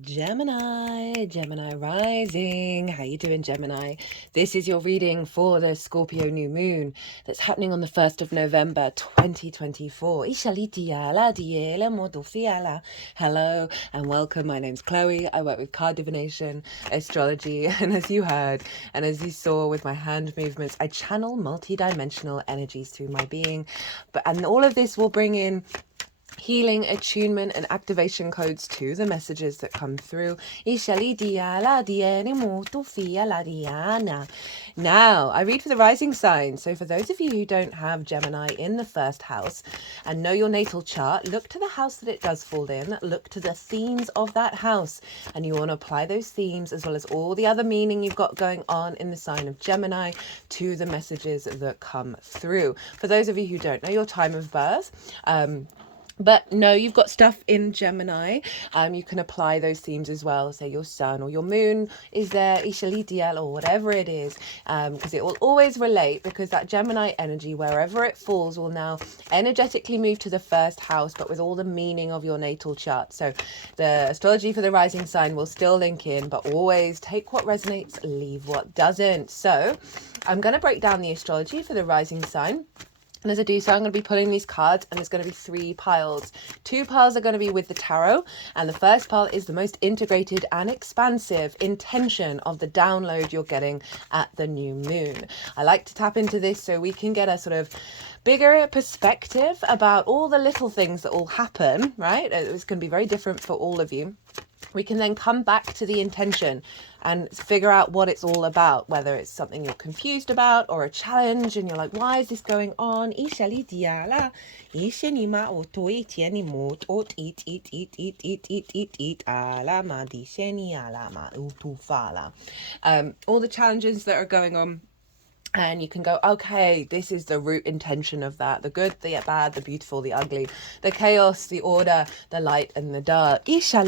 Gemini rising. How you doing, Gemini? This is your reading for the Scorpio new moon that's happening on the 1st of November 2024. Hello and welcome. My name's Chloe. I work with card divination, astrology, and as you heard and as you saw with my hand movements, I channel multi-dimensional energies through my being. And all of this will bring in healing, attunement, and activation codes to the messages that come through. Now, I read for the rising sign. So for those of you who don't have Gemini in the first house and know your natal chart, look to the house that it does fall in, look to the themes of that house, and you want to apply those themes as well as all the other meaning you've got going on in the sign of Gemini to the messages that come through. For those of you who don't know your time of birth, but no, you've got stuff in Gemini. You can apply those themes as well. Say your sun or your moon is there, Ishalidial or whatever it is, because it will always relate, because that Gemini energy, wherever it falls, will now energetically move to the first house, but with all the meaning of your natal chart. So the astrology for the rising sign will still link in, but always take what resonates, leave what doesn't. So I'm going to break down the astrology for the rising sign. And as I do so, I'm going to be pulling these cards, and there's going to be 3 piles. 2 piles are going to be with the tarot, and the first pile is the most integrated and expansive intention of the download you're getting at the new moon. I like to tap into this so we can get a sort of bigger perspective about all the little things that will happen, right? It's going to be very different for all of you. We can then come back to the intention and figure out what it's all about, whether it's something you're confused about or a challenge and you're like, why is this going on? All the challenges that are going on. And you can go, okay, this is the root intention of that. The good, the bad, the beautiful, the ugly, the chaos, the order, the light and the dark. So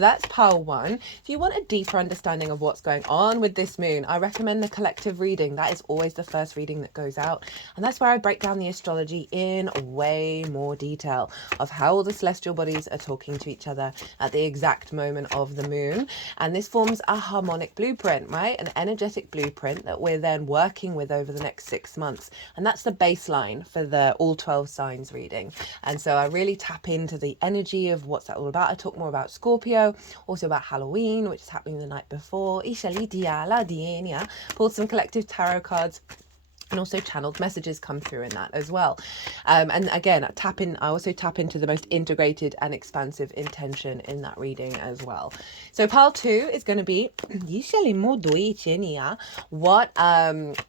that's pile 1. If you want a deeper understanding of what's going on with this moon, I recommend the collective reading. That is always the first reading that goes out. And that's where I break down the astrology in way more detail of how all the celestial bodies are talking to each other at the exact moment of the moon. And this forms a harmonic blueprint, right? An energetic blueprint that we're then working with over the next 6 months. And that's the baseline for the all 12 signs reading. And so I really tap into the energy of what's that all about. I talk more about Scorpio, also about Halloween, which is happening the night before. Pulled some collective tarot cards, and also channeled messages come through in that as well. And again, I also tap into the most integrated and expansive intention in that reading as well. So pile 2 is going to be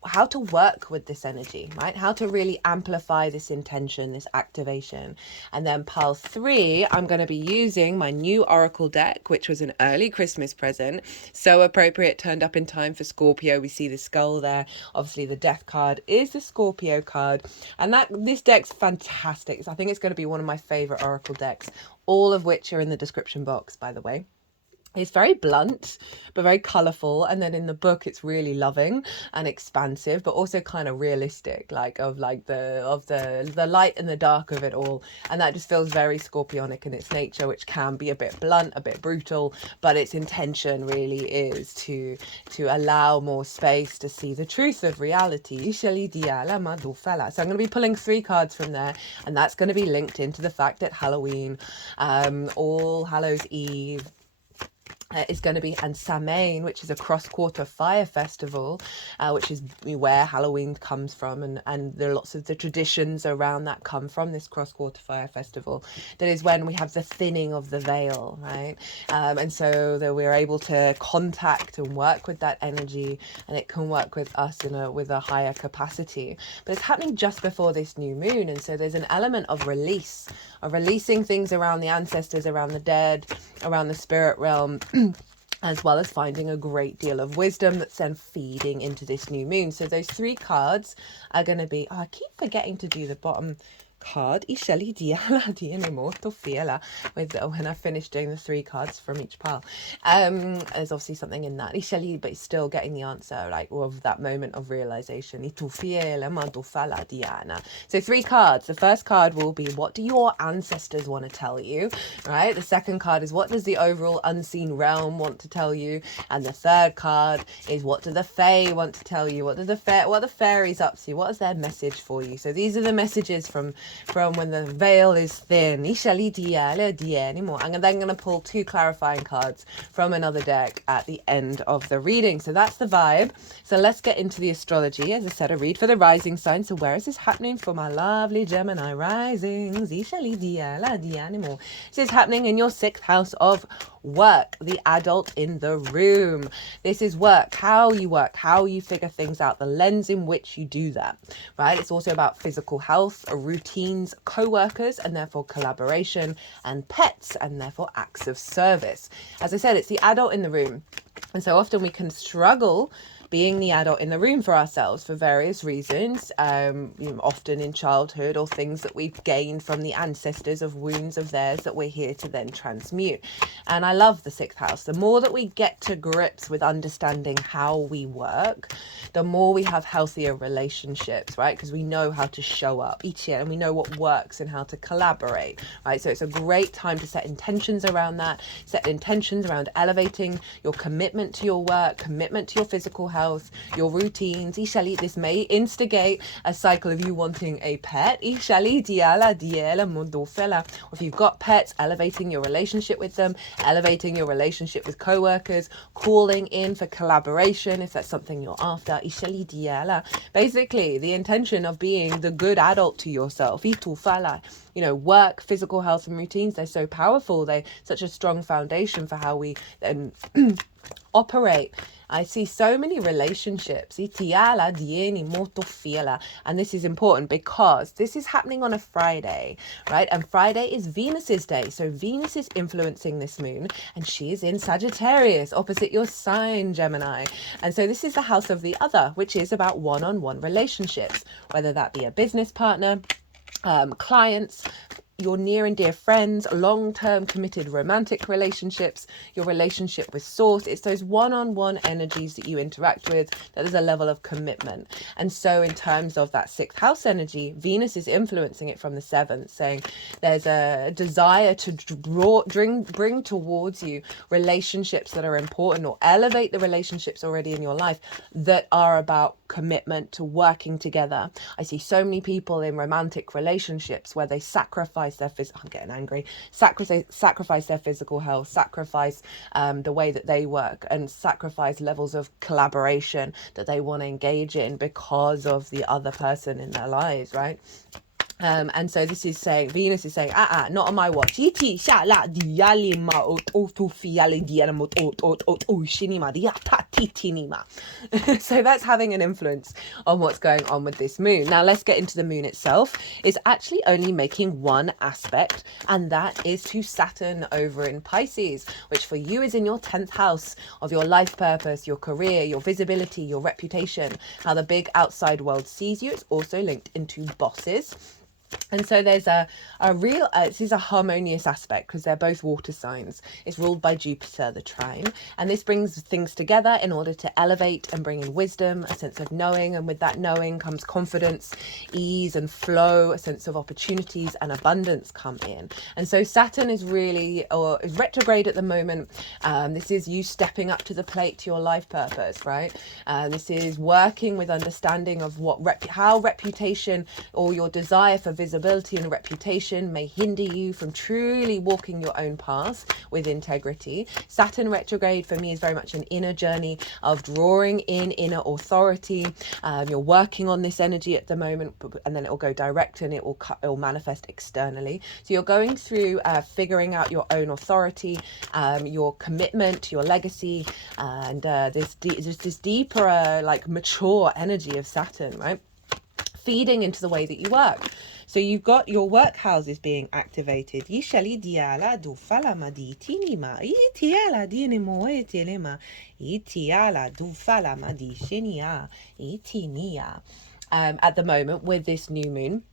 how to work with this energy, right? How to really amplify this intention, this activation. And then pile 3, I'm going to be using my new Oracle deck, which was an early Christmas present. So appropriate, turned up in time for Scorpio. We see the skull there. Obviously the death card is the Scorpio card, and this deck's fantastic. So I think it's going to be one of my favorite Oracle decks, all of which are in the description box, by the way. It's very blunt, but very colourful. And then in the book, it's really loving and expansive, but also kind of realistic, the light and the dark of it all. And that just feels very Scorpionic in its nature, which can be a bit blunt, a bit brutal, but its intention really is to allow more space to see the truth of reality. So I'm going to be pulling 3 cards from there, and that's going to be linked into the fact that Halloween, All Hallows Eve, is going to be, and SAMHAIN, which is a cross-quarter fire festival, which is where Halloween comes from, and there are lots of the traditions around that come from this cross-quarter fire festival. That is when we have the thinning of the veil, right? And so that we're able to contact and work with that energy, and it can work with us with a higher capacity. But it's happening just before this new moon, and so there's an element of release, of releasing things around the ancestors, around the dead, around the spirit realm, as well as finding a great deal of wisdom that's then feeding into this new moon. So those 3 cards are going to be, I keep forgetting to do the bottom card. Ishali diala diene molto fiela. With when I finish doing the 3 cards from each pile. There's obviously something in that. Ishali, but still getting the answer, like, of that moment of realization. Itu fiela molto fala diana. So 3 cards. The first card will be, what do your ancestors want to tell you? Right? The second card is, what does the overall unseen realm want to tell you? And the third card is, what do the fae want to tell you? What are the fairies up to? What is their message for you? So these are the messages from when the veil is thin. I'm then going to pull 2 clarifying cards from another deck at the end of the reading. So that's the vibe. So let's get into the astrology. As I said, a read for the rising sign. So where is this happening for my lovely Gemini risings? This is happening in your 6th house of work, the adult in the room. This is work, how you figure things out, the lens in which you do that, right? It's also about physical health, routines, co-workers, and therefore collaboration, and pets, and therefore acts of service. As I said, it's the adult in the room. And so often we can struggle being the adult in the room for ourselves for various reasons, often in childhood, or things that we've gained from the ancestors of wounds of theirs that we're here to then transmute. And I love the 6th house. The more that we get to grips with understanding how we work, the more we have healthier relationships, right? Because we know how to show up each year and we know what works and how to collaborate, right? So it's a great time to set intentions around that, set intentions around elevating your commitment to your work, commitment to your physical health, your routines. This may instigate a cycle of you wanting a pet. Or if you've got pets, elevating your relationship with them, elevating your relationship with co-workers, calling in for collaboration if that's something you're after. Basically, the intention of being the good adult to yourself. Work, physical health and routines, they're so powerful. They're such a strong foundation for how we then operate. I see so many relationships, and this is important because this is happening on a Friday, right? And Friday is Venus's day. So Venus is influencing this moon, and she is in Sagittarius, opposite your sign, Gemini. And so this is the house of the other, which is about one-on-one relationships, whether that be a business partner, clients, your near and dear friends, long-term committed romantic relationships, your relationship with source. It's those one-on-one energies that you interact with that there's a level of commitment. And so in terms of that 6th house energy, Venus is influencing it from the 7th, saying there's a desire to bring towards you relationships that are important, or elevate the relationships already in your life that are about commitment to working together. I see so many people in romantic relationships where they sacrifice their sacrifice their physical health, sacrifice the way that they work, and sacrifice levels of collaboration that they want to engage in because of the other person in their lives, right? And so this is saying, Venus is saying, not on my watch. So that's having an influence on what's going on with this moon. Now let's get into the moon itself. It's actually only making one aspect, and that is to Saturn over in Pisces, which for you is in your 10th house of your life purpose, your career, your visibility, your reputation, how the big outside world sees you. It's also linked into bosses. And so there's a real, this is a harmonious aspect because they're both water signs. It's ruled by Jupiter, the trine. And this brings things together in order to elevate and bring in wisdom, a sense of knowing. And with that knowing comes confidence, ease and flow, a sense of opportunities and abundance come in. And so Saturn is really, or is retrograde at the moment. This is you stepping up to the plate to your life purpose, right? This is working with understanding of how reputation or your desire for visibility and reputation may hinder you from truly walking your own path with integrity. Saturn retrograde for me is very much an inner journey of drawing in inner authority. You're working on this energy at the moment, and then it will go direct and it will manifest externally. So you're going through figuring out your own authority, your commitment, your legacy, and this deeper, like mature energy of Saturn, right? Feeding into the way that you work. So you've got your work houses being activated. At the moment with this new moon.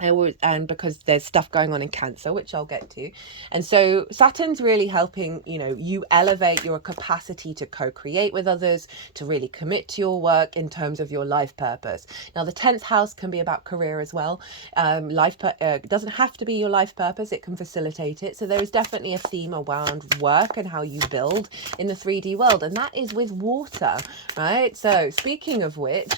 And because there's stuff going on in Cancer, which I'll get to. And so Saturn's really helping, you elevate your capacity to co-create with others, to really commit to your work in terms of your life purpose. Now, the 10th house can be about career as well. It doesn't have to be your life purpose. It can facilitate it. So there is definitely a theme around work and how you build in the 3D world. And that is with water, right? So speaking of which,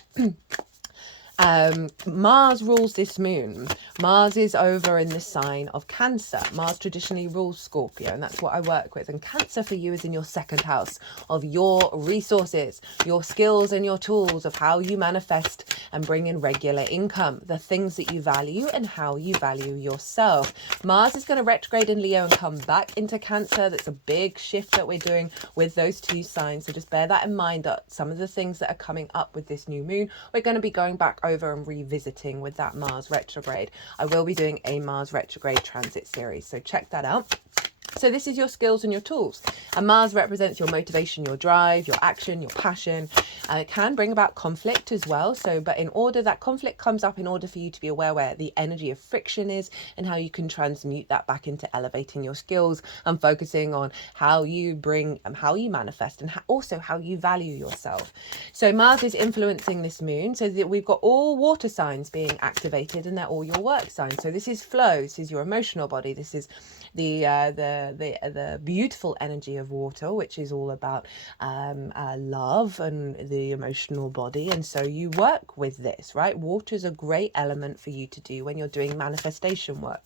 Mars rules this moon. Mars is over in the sign of Cancer. Mars traditionally rules Scorpio, and that's what I work with. And Cancer for you is in your 2nd house of your resources, your skills and your tools of how you manifest and bring in regular income, the things that you value and how you value yourself. Mars is going to retrograde in Leo and come back into Cancer. That's a big shift that we're doing with those 2 signs. So just bear that in mind, that some of the things that are coming up with this new moon, we're going to be going back over and revisiting with that Mars retrograde. I will be doing a Mars retrograde transit series, so check that out. So this is your skills and your tools. And Mars represents your motivation, your drive, your action, your passion. It can bring about conflict as well. But in order, that conflict comes up in order for you to be aware where the energy of friction is and how you can transmute that back into elevating your skills and focusing on how you bring, how you manifest, and also how you value yourself. So Mars is influencing this moon, so that we've got all water signs being activated, and they're all your work signs. So this is flow. This is your emotional body. This is the beautiful energy of water, which is all about love and the emotional body. And so you work with this, right? Water is a great element for you to do when you're doing manifestation work.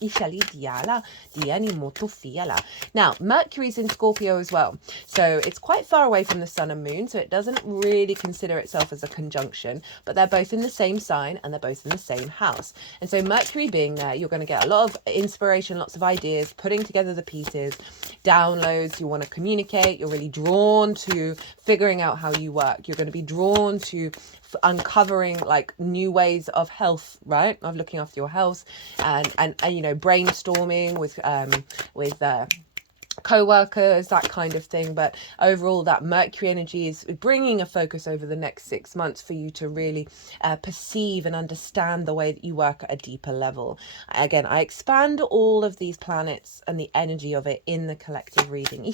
Now, Mercury's in Scorpio as well, so it's quite far away from the sun and moon, so it doesn't really consider itself as a conjunction, but they're both in the same sign and they're both in the same house. And so Mercury being there, you're going to get a lot of inspiration, lots of ideas, putting together the pieces, downloads. You want to communicate. You're really drawn to figuring out how you work. You're going to be drawn to uncovering like new ways of health, right? Of looking after your health, and brainstorming with co-workers, that kind of thing. But overall, that Mercury energy is bringing a focus over the next 6 months for you to really perceive and understand the way that you work at a deeper level. Again, I expand all of these planets and the energy of it in the collective reading.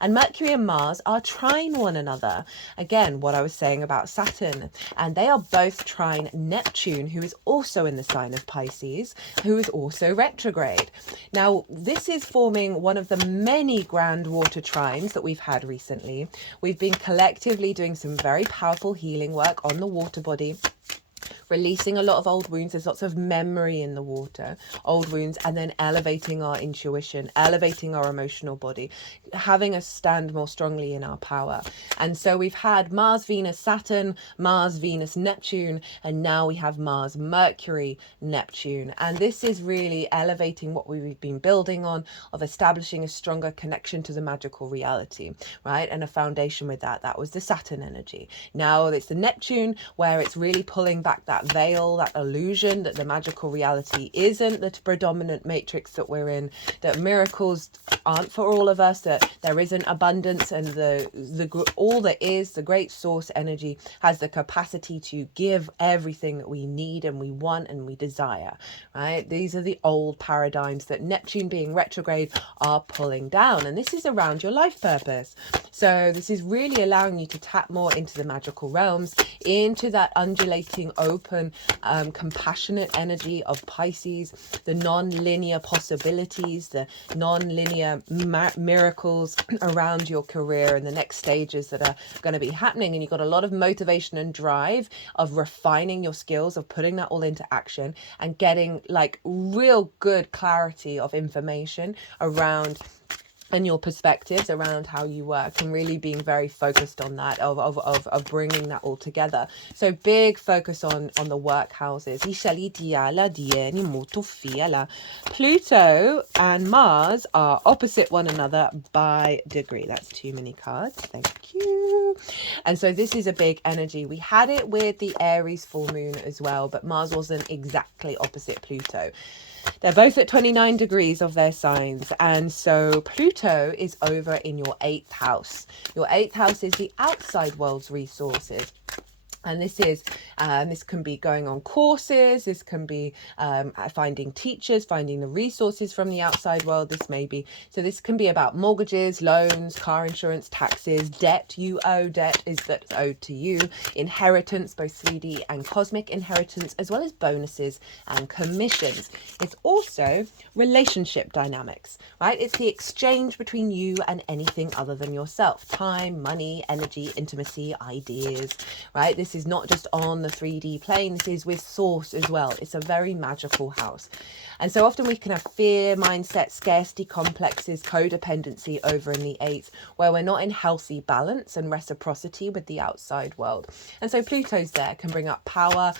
And Mercury and Mars are trine one another. Again, what I was saying about Saturn, and they are both trine Neptune, who is also in the sign of Pisces, who is also retrograde. Now, this is forming one of the many grand water trines that we've had recently. We've been collectively doing some very powerful healing work on the water body, releasing a lot of old wounds. There's lots of memory in the water, old wounds, and then elevating our intuition, elevating our emotional body, having us stand more strongly in our power. And so we've had Mars, Venus, Saturn, Mars, Venus, Neptune, and now we have Mars, Mercury, Neptune. And this is really elevating what we've been building on, of establishing a stronger connection to the magical reality, right? And a foundation with that. That was the Saturn energy. Now it's the Neptune, where it's really pulling back that veil, that illusion that the magical reality isn't the predominant matrix that we're in, that miracles aren't for all of us, that there isn't abundance, and all there is, the great source energy has the capacity to give everything that we need and we want and we desire, right? These are the old paradigms that Neptune being retrograde are pulling down, and this is around your life purpose. So this is really allowing you to tap more into the magical realms, into that undulating, open, compassionate energy of Pisces, the non-linear possibilities, the non-linear miracles around your career and the next stages that are going to be happening. And you've got a lot of motivation and drive of refining your skills, of putting that all into action and getting like real good clarity of information around and your perspectives around how you work, and really being very focused on that, of bringing that all together. So big focus on the work houses. Pluto and Mars are opposite one another by degree. That's too many cards. Thank you. And so this is a big energy. We had it with the Aries full moon as well, but Mars wasn't exactly opposite Pluto. They're both at 29 degrees of their signs. And so Pluto is over in your 8th house. Your 8th house is the outside world's resources. And this can be going on courses, this can be finding teachers, finding the resources from the outside world. This can be about mortgages, loans, car insurance, taxes, debt you owe, debt is that's owed to you, inheritance, both 3D and cosmic inheritance, as well as bonuses and commissions. It's also relationship dynamics, right? It's the exchange between you and anything other than yourself. Time, money, energy, intimacy, ideas, right? This is not just on the 3D plane, this is with source as well. It's a very magical house. And so often we can have fear, mindset, scarcity complexes, codependency over in the 8th, where we're not in healthy balance and reciprocity with the outside world. And so Pluto's there can bring up power,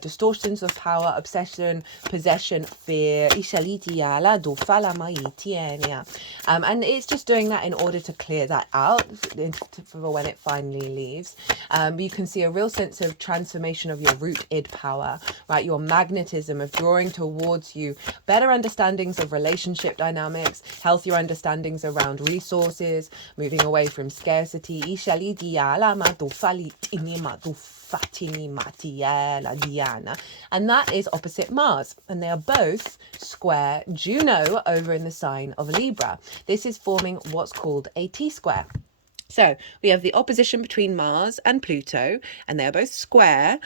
distortions of power, obsession, possession, fear. And it's just doing that in order to clear that out for when it finally leaves. You can see a real sense of transformation of your root id power, right? Your magnetism of drawing towards you better understandings of relationship dynamics, healthier understandings around resources, moving away from scarcity. And that is opposite Mars, and they are both square Juno over in the sign of Libra. This is forming what's called a T-square. So we have the opposition between Mars and Pluto, and they are both square.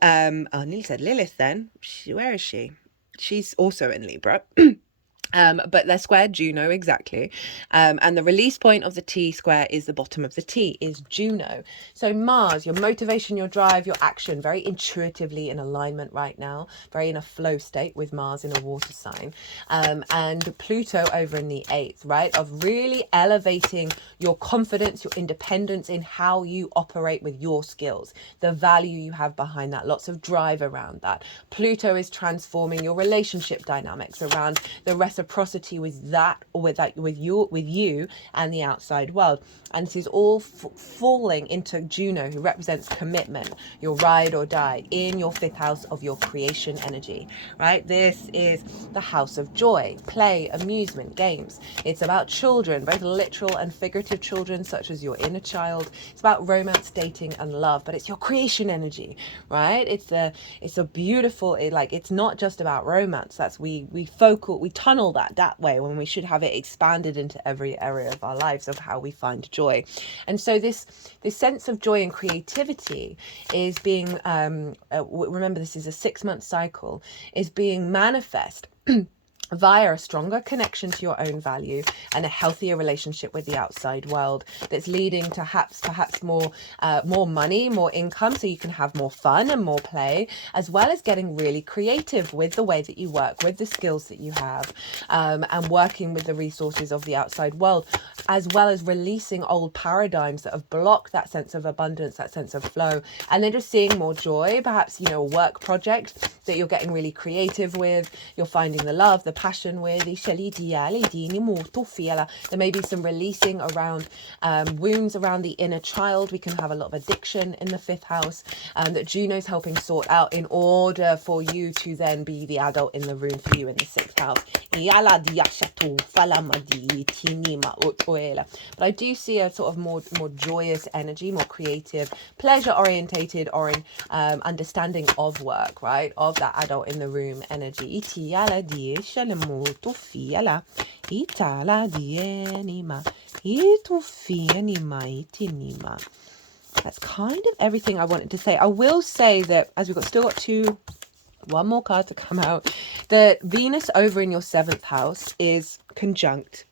I nearly said Lilith then. Where is she? She's also in Libra. But they're square Juno, exactly. And the release point of the T square is the bottom of the T, is Juno. So Mars, your motivation, your drive, your action, very intuitively in alignment right now, very in a flow state with Mars in a water sign. And Pluto over in the 8th, right, of really elevating your confidence, your independence in how you operate with your skills, the value you have behind that, lots of drive around that. Pluto is transforming your relationship dynamics around the reciprocity with you and the outside world. And this is all falling into Juno, who represents commitment, your ride or die, in your 5th house of your creation energy, right? This is the house of joy, play, amusement, games. It's about children, both literal and figurative children, such as your inner child. It's about romance, dating, and love, but it's your creation energy, right? It's a beautiful, it's not just about romance. That's we tunnel that way when we should have it expanded into every area of our lives of how we find joy. And so this sense of joy and creativity is being remember, this is a 6-month cycle, is being manifest via a stronger connection to your own value and a healthier relationship with the outside world, that's leading to perhaps more money, more income, so you can have more fun and more play, as well as getting really creative with the way that you work, with the skills that you have, and working with the resources of the outside world, as well as releasing old paradigms that have blocked that sense of abundance, that sense of flow, and then just seeing more joy, perhaps, a work project that you're getting really creative with, you're finding the love, the passion with. There may be some releasing around wounds around the inner child. We can have a lot of addiction in the 5th house that Juno's helping sort out in order for you to then be the adult in the room for you in the 6th house. But I do see a sort of more joyous energy, more creative, pleasure orientated, or in understanding of work, right, of that adult in the room energy. That's kind of everything I wanted to say. I will say that as we've still got one more card to come out, that Venus over in your 7th house is conjunct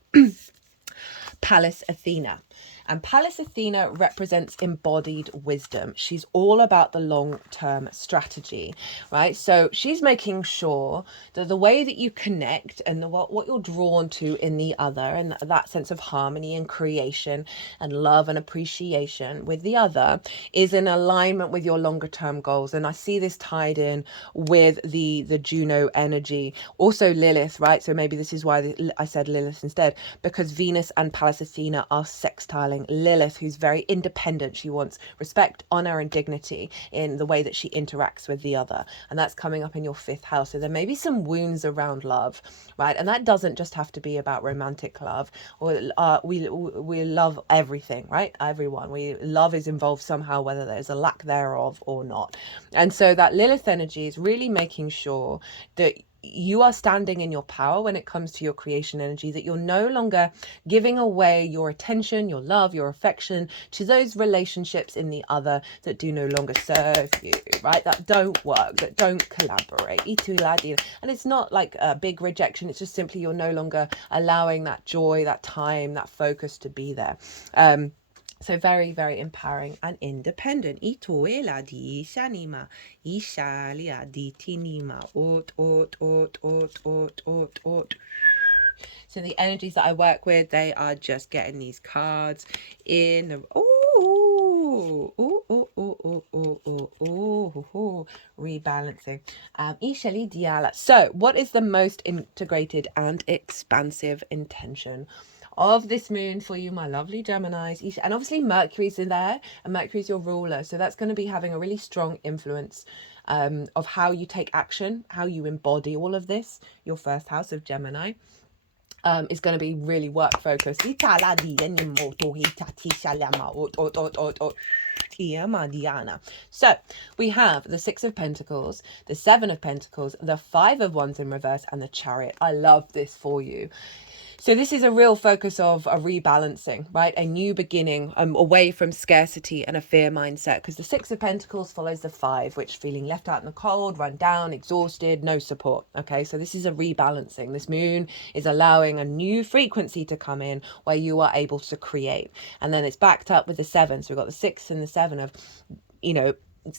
Pallas Athena. And Pallas Athena represents embodied wisdom. She's all about the long-term strategy, right? So she's making sure that the way that you connect and what you're drawn to in the other, and that sense of harmony and creation and love and appreciation with the other, is in alignment with your longer-term goals. And I see this tied in with the Juno energy. Also Lilith, right? So maybe this is why I said Lilith instead, because Venus and Pallas Athena are sextile telling Lilith, who's very independent. She wants respect, honor, and dignity in the way that she interacts with the other. And that's coming up in your 5th house. So there may be some wounds around love, right? And that doesn't just have to be about romantic love, or we love everything, right? Everyone. Love is involved somehow, whether there's a lack thereof or not. And so that Lilith energy is really making sure that you are standing in your power when it comes to your creation energy, that you're no longer giving away your attention, your love, your affection to those relationships in the other that do no longer serve you, right? That don't work, that don't collaborate. And it's not like a big rejection. It's just simply you're no longer allowing that joy, that time, that focus to be there. So very, very empowering and independent. So the energies that I work with, they are just getting these cards in the rebalancing. So what is the most integrated and expansive intention of this moon for you, my lovely Geminis? And obviously Mercury's in there, and Mercury's your ruler, so that's going to be having a really strong influence of how you take action, how you embody all of this. Your 1st house of Gemini is going to be really work focused. So we have the 6 of Pentacles, the 7 of Pentacles, the 5 of Wands in reverse, and the Chariot. I love this for you. So this is a real focus of a rebalancing, right? A new beginning, away from scarcity and a fear mindset, because the 6 of Pentacles follows the 5, which feeling left out in the cold, run down, exhausted, no support. Okay, so this is a rebalancing. This moon is allowing a new frequency to come in where you are able to create. And then it's backed up with the 7. So we've got the 6 and the 7 of,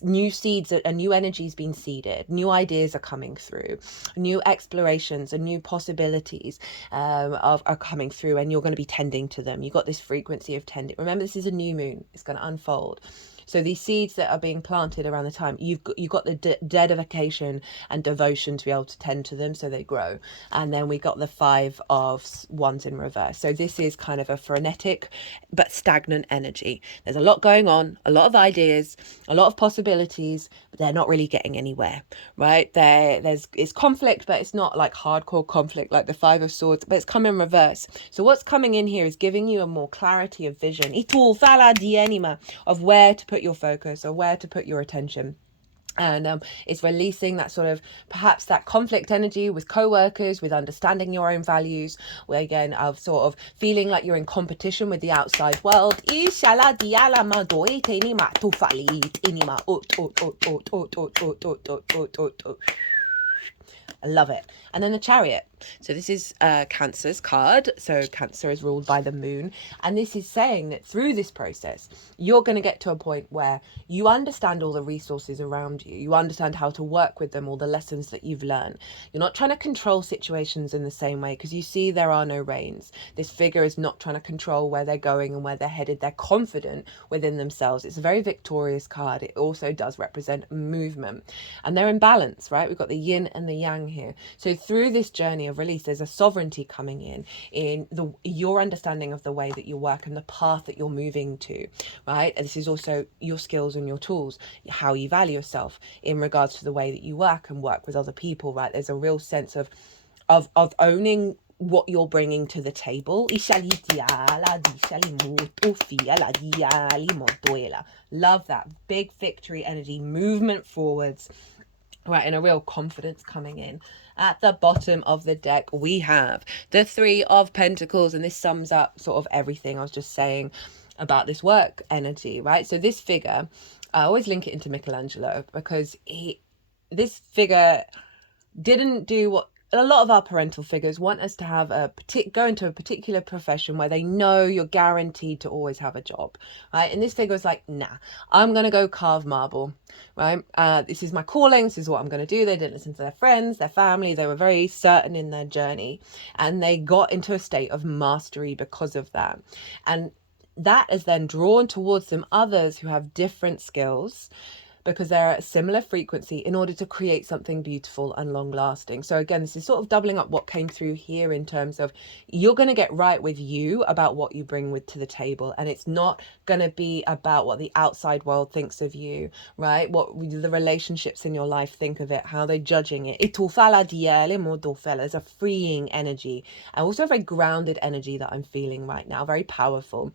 new seeds, a new energy is being seeded, new ideas are coming through, new explorations and new possibilities are coming through, and you're going to be tending to them. You've got this frequency of tending. Remember, this is a new moon. It's going to unfold. So these seeds that are being planted around the time, you've got the dedication and devotion to be able to tend to them so they grow. And then we got the 5 of Wands in reverse. So this is kind of a frenetic but stagnant energy. There's a lot going on, a lot of ideas, a lot of possibilities, but they're not really getting anywhere, right? It's conflict, but it's not like hardcore conflict like the 5 of Swords, but it's come in reverse. So what's coming in here is giving you a more clarity of vision, of where to put your focus or where to put your attention. And it's releasing that sort of, perhaps that conflict energy with co-workers, with understanding your own values, where again of sort of feeling like you're in competition with the outside world. I love it. And then the Chariot. So this is Cancer's card. So Cancer is ruled by the moon. And this is saying that through this process, you're going to get to a point where you understand all the resources around you. You understand how to work with them, all the lessons that you've learned. You're not trying to control situations in the same way, because you see there are no reins. This figure is not trying to control where they're going and where they're headed. They're confident within themselves. It's a very victorious card. It also does represent movement. And they're in balance, right? We've got the yin and the yang here. So through this journey of release, there's a sovereignty coming in your understanding of the way that you work and the path that you're moving to, right? And this is also your skills and your tools, how you value yourself in regards to the way that you work and work with other people, right? There's a real sense of owning what you're bringing to the table. Love that big victory energy, movement forwards, right? And a real confidence coming in. At the bottom of the deck, we have the 3 of Pentacles, and this sums up sort of everything I was just saying about this work energy, right? So this figure, I always link it into Michelangelo, because this figure didn't do what a lot of our parental figures want us to have, go into a particular profession where they know you're guaranteed to always have a job, right? And this figure was like, nah, I'm going to go carve marble, right? This is my calling. This is what I'm going to do. They didn't listen to their friends, their family. They were very certain in their journey, and they got into a state of mastery because of that. And that is then drawn towards them others who have different skills, because they're at a similar frequency in order to create something beautiful and long lasting. So again, this is sort of doubling up what came through here in terms of you're going to get right with you about what you bring to the table, and it's not going to be about what the outside world thinks of you, right? What the relationships in your life think of it, how they're judging it. There's a freeing energy and also a very grounded energy that I'm feeling right now, very powerful.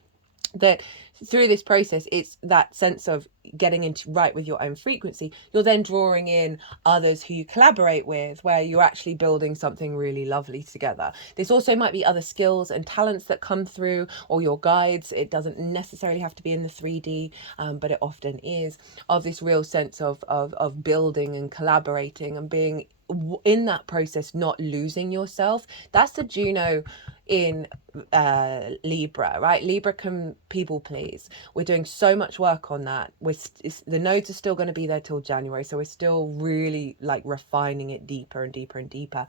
That through this process, it's that sense of getting into right with your own frequency. You're then drawing in others who you collaborate with, where you're actually building something really lovely together. This also might be other skills and talents that come through, or your guides. It doesn't necessarily have to be in the 3D, but it often is, of this real sense of building and collaborating and being in that process, not losing yourself. That's the Juno in Libra, right? Libra can people please. We're doing so much work on that. The nodes are still going to be there till January, so we're still really like refining it deeper and deeper and deeper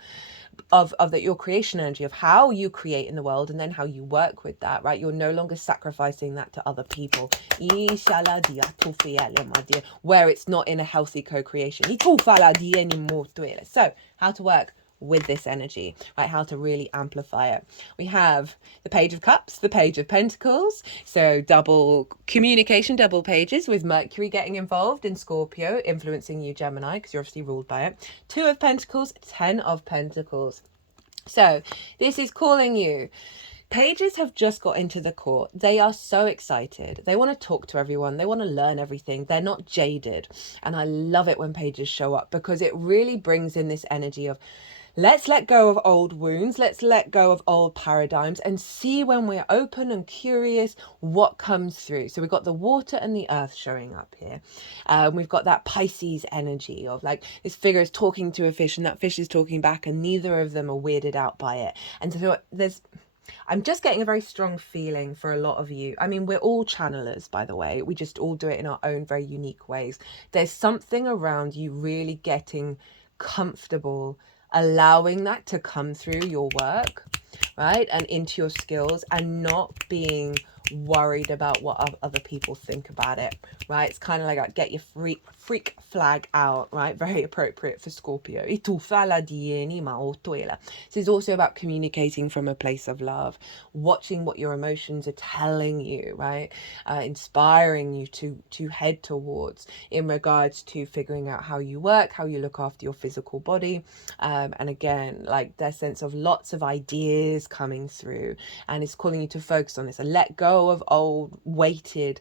of that your creation energy, of how you create in the world and then how you work with that, right? You're no longer sacrificing that to other people, where it's not in a healthy co-creation. So how to work with this energy, right? How to really amplify it. We have the Page of Cups, the Page of Pentacles. So double communication, double pages, with Mercury getting involved in Scorpio, influencing you, Gemini, because you're obviously ruled by it. 2 of Pentacles, 10 of Pentacles. So this is calling you. Pages have just got into the court. They are so excited. They want to talk to everyone. They want to learn everything. They're not jaded. And I love it when pages show up, because it really brings in this energy of, let's let go of old wounds. Let's let go of old paradigms and see, when we're open and curious, what comes through. So we've got the water and the earth showing up here. We've got that Pisces energy of like this figure is talking to a fish and that fish is talking back, and neither of them are weirded out by it. And so I'm just getting a very strong feeling for a lot of you. I mean, we're all channelers, by the way. We just all do it in our own very unique ways. There's something around you really getting comfortable, allowing that to come through your work, right? And into your skills, and not being worried about what other people think about it, right? It's kind of like get your freak flag out, right? Very appropriate for Scorpio. This is also about communicating from a place of love, watching what your emotions are telling you, right? Inspiring you to head towards in regards to figuring out how you work, how you look after your physical body. And again, like their sense of lots of ideas coming through, and it's calling you to focus on this and let go of old weighted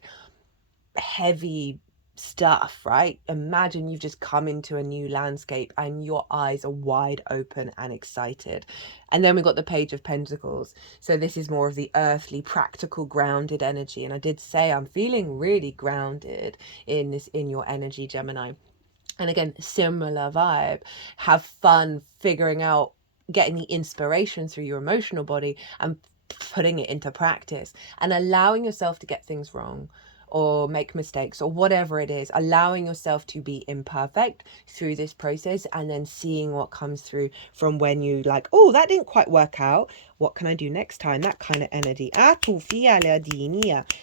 heavy stuff, right? Imagine you've just come into a new landscape and your eyes are wide open and excited. And then we've got the Page of Pentacles. So this is more of the earthly, practical, grounded energy. And I did say I'm feeling really grounded in your energy, Gemini. And again, similar vibe. Have fun figuring out, getting the inspiration through your emotional body and putting it into practice, and allowing yourself to get things wrong or make mistakes or whatever it is, allowing yourself to be imperfect through this process, and then seeing what comes through from when you like, oh, that didn't quite work out. What can I do next time? That kind of energy.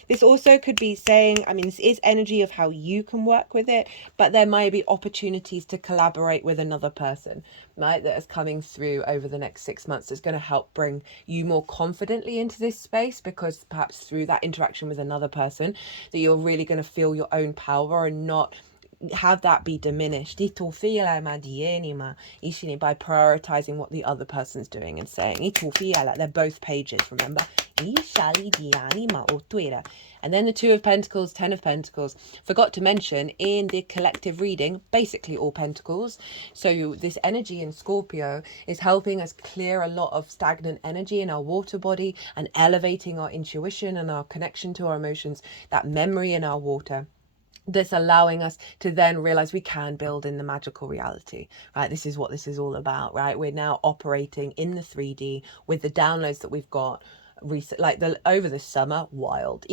This also could be saying, I mean, this is energy of how you can work with it, but there might be opportunities to collaborate with another person, right? That is coming through over the next 6 months. That's going to help bring you more confidently into this space, because perhaps through that interaction with another person, that you're really going to feel your own power and not have that be diminished by prioritizing what the other person's doing and saying they're both pages, remember. And then the 2 of Pentacles, 10 of Pentacles. Forgot to mention in the collective reading, basically all Pentacles. So this energy in Scorpio is helping us clear a lot of stagnant energy in our water body and elevating our intuition and our connection to our emotions, that memory in our water. That's allowing us to then realize we can build in the magical reality, right? This is what this is all about, right? We're now operating in the 3D with the downloads that we've got recent, like over the summer, wild.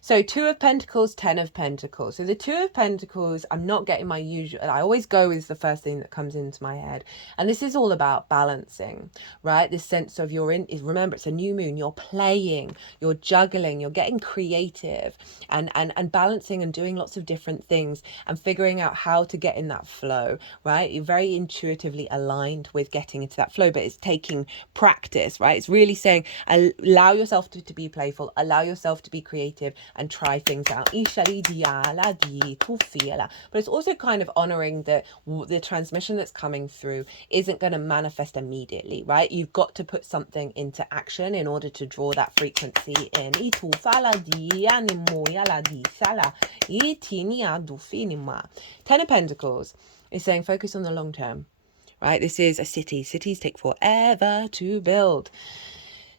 So 2 of Pentacles, 10 of Pentacles. So the 2 of Pentacles, I'm not getting my usual, I always go with the first thing that comes into my head. And this is all about balancing, right? This sense of remember, it's a new moon, you're playing, you're juggling, you're getting creative and balancing and doing lots of different things and figuring out how to get in that flow, right? You're very intuitively aligned with getting into that flow, but it's taking practice, right? It's really saying, allow yourself to be playful, allow yourself to be creative and try things out. But it's also kind of honoring that the transmission that's coming through isn't going to manifest immediately, right? You've got to put something into action in order to draw that frequency in. 10 of Pentacles is saying focus on the long term, right? This is a city. Cities take forever to build.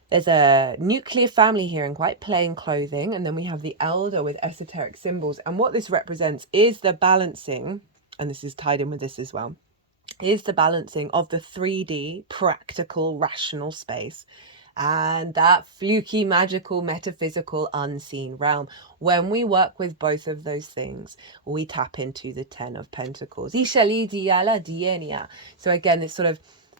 There's a nuclear family here in quite plain clothing. And then we have the elder with esoteric symbols. And what this represents is the balancing, and this is tied in with this as well, is the balancing of the 3D, practical, rational space and that fluky, magical, metaphysical, unseen realm. When we work with both of those things, we tap into the 10 of Pentacles. So again,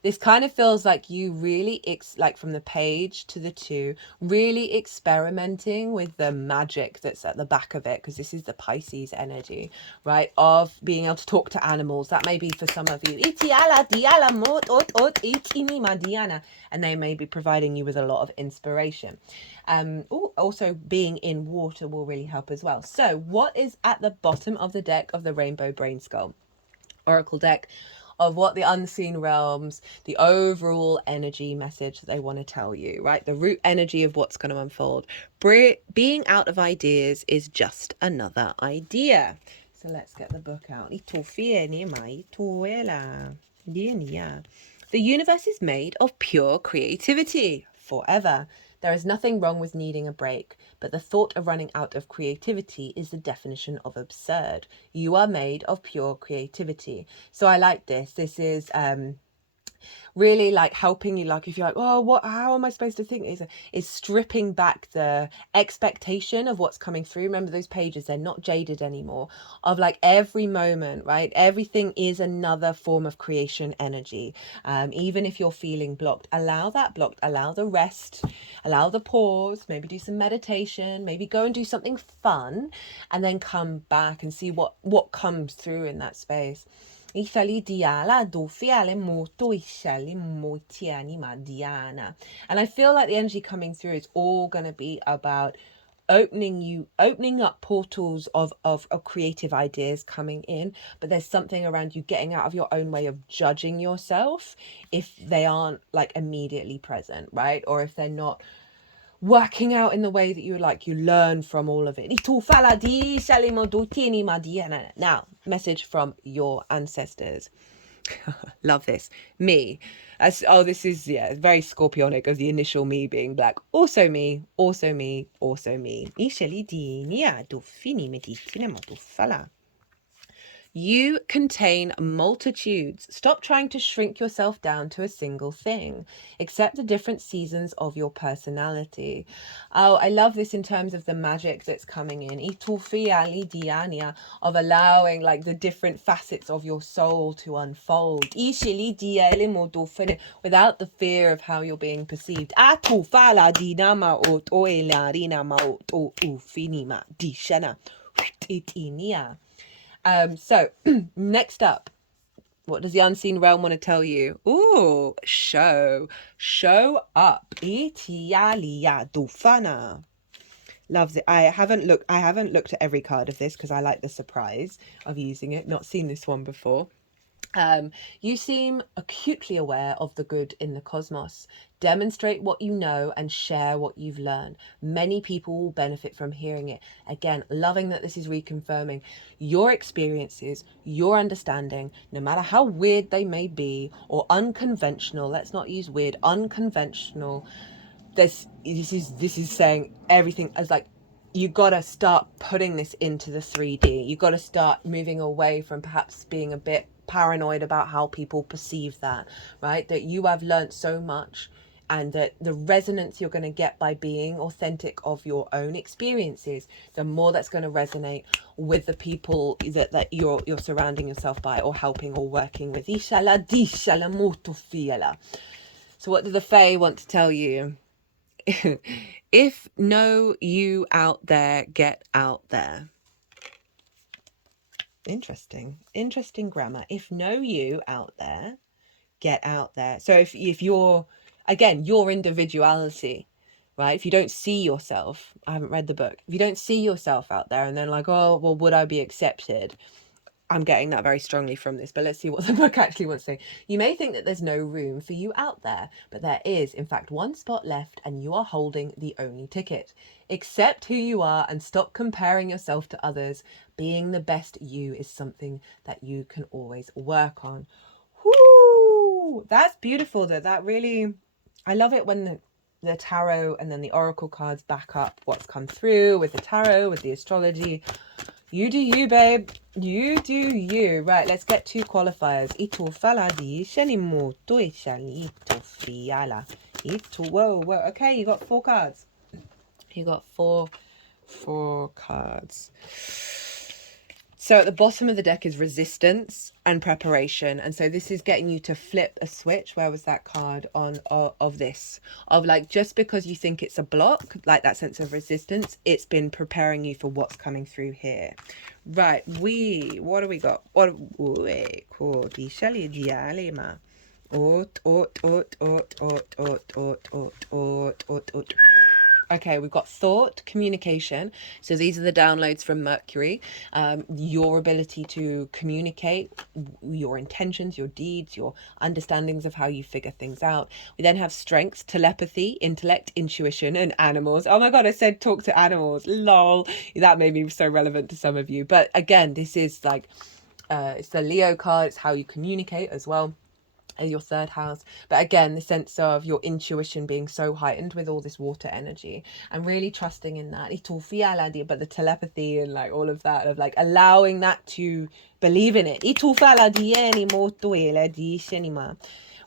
this kind of feels like you really, like from the page to the 2, really experimenting with the magic that's at the back of it, because this is the Pisces energy, right? Of being able to talk to animals. That may be for some of you. And they may be providing you with a lot of inspiration. Also, being in water will really help as well. So what is at the bottom of the deck of the Rainbow Brainskull Oracle deck? Of what the unseen realms, the overall energy message that they want to tell you, right? The root energy of what's going to unfold. Being out of ideas is just another idea. So let's get the book out. The universe is made of pure creativity forever. There is nothing wrong with needing a break, but the thought of running out of creativity is the definition of absurd. You are made of pure creativity. So I like this. This is really like helping you, like if you're like, oh, how am I supposed to think, is stripping back the expectation of what's coming through. Remember those pages, they're not jaded anymore, of like every moment, right? Everything is another form of creation energy. Even if you're feeling blocked, allow that blocked, allow the rest, allow the pause, maybe do some meditation, maybe go and do something fun, and then come back and see what comes through in that space. And I feel like the energy coming through is all going to be about opening up portals of creative ideas coming in, but there's something around you getting out of your own way of judging yourself if they aren't like immediately present, right? Or if they're not working out in the way that you like. You learn from all of it. Now, message from your ancestors. Love this. Me. This is, very Scorpionic of the initial me being black. Also me, also me, also me. You contain multitudes. Stop trying to shrink yourself down to a single thing. Accept the different seasons of your personality. Oh, I love this in terms of the magic that's coming in. Of allowing like the different facets of your soul to unfold. Without the fear of how you're being perceived. So next up, what does the unseen realm want to tell you? Ooh, show up. Loves it. I haven't looked at every card of this because I like the surprise of using it. Not seen this one before. You seem acutely aware of the good in the cosmos. Demonstrate what you know and share what you've learned. Many people will benefit from hearing it. Again, loving that this is reconfirming your experiences, your understanding, no matter how weird they may be or unconventional. Let's not use weird, unconventional. This is saying everything as like, you got to start putting this into the 3D. You got to start moving away from perhaps being a bit paranoid about how people perceive that, right? That you have learned so much and that the resonance you're going to get by being authentic of your own experiences, the more that's going to resonate with the people that you're surrounding yourself by, or helping, or working with. So what do the Fae want to tell you? If no you out there, get out there. Interesting grammar. If no you out there, get out there. So if you're, again, your individuality, right? If you don't see yourself, I haven't read the book, if you don't see yourself out there, and then like, oh, well, would I be accepted? I'm getting that very strongly from this, but let's see what the book actually wants to say. You may think that there's no room for you out there, but there is, in fact, one spot left, and you are holding the only ticket. Accept who you are and stop comparing yourself to others. Being the best you is something that you can always work on. Whoo! That's beautiful. That really, I love it when the tarot and then the oracle cards back up what's come through with the tarot, with the astrology. You do you, babe. You do you. Right, let's get 2 qualifiers. Whoa. Okay, you got 4 cards. You got four cards. So at the bottom of the deck is resistance and preparation. And so this is getting you to flip a switch. Where was that card on of this? Of like, just because you think it's a block, like that sense of resistance, it's been preparing you for what's coming through here. Right, what do we got? Okay, we've got thought, communication. So these are the downloads from Mercury. Your ability to communicate your intentions, your deeds, your understandings of how you figure things out. We then have strengths, telepathy, intellect, intuition, and animals. Oh my God, I said talk to animals. Lol. That made me so relevant to some of you. But again, this is like, it's the Leo card. It's how you communicate as well. Your 3rd house, but again, the sense of your intuition being so heightened with all this water energy, and really trusting in that. But the telepathy and like all of that, of like allowing that to believe in it.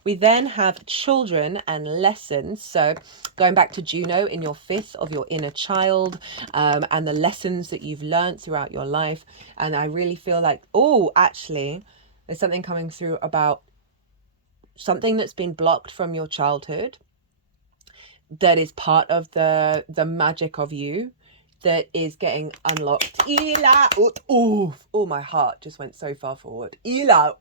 We then have children and lessons. So going back to Juno in your 5th of your inner child, and the lessons that you've learned throughout your life. And I really feel like, oh, actually, there's something coming through about something that's been blocked from your childhood, that is part of the magic of you, that is getting unlocked. Oh, my heart just went so far forward. It's a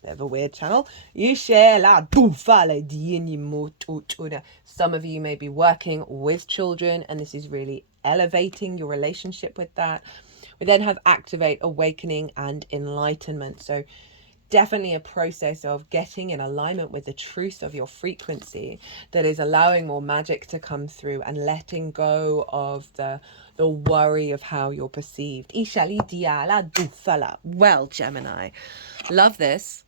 bit of a weird channel. Some of you may be working with children, and this is really elevating your relationship with that. We then have activate, awakening, and enlightenment. So definitely a process of getting in alignment with the truth of your frequency, that is allowing more magic to come through and letting go of the worry of how you're perceived. Well, Gemini, love this.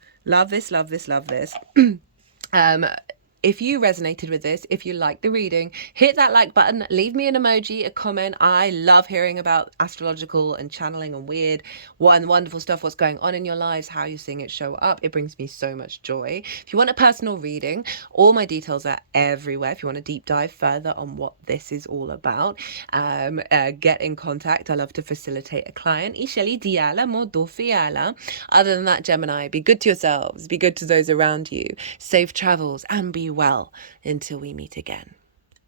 If you resonated with this, if you liked the reading, hit that like button, leave me an emoji, a comment. I love hearing about astrological and channeling and weird and wonderful stuff, what's going on in your lives, how you're seeing it show up. It brings me so much joy. If you want a personal reading, all my details are everywhere. If you want to deep dive further on what this is all about, get in contact. I love to facilitate a client. Other than that, Gemini, be good to yourselves, be good to those around you, safe travels, and be well until we meet again.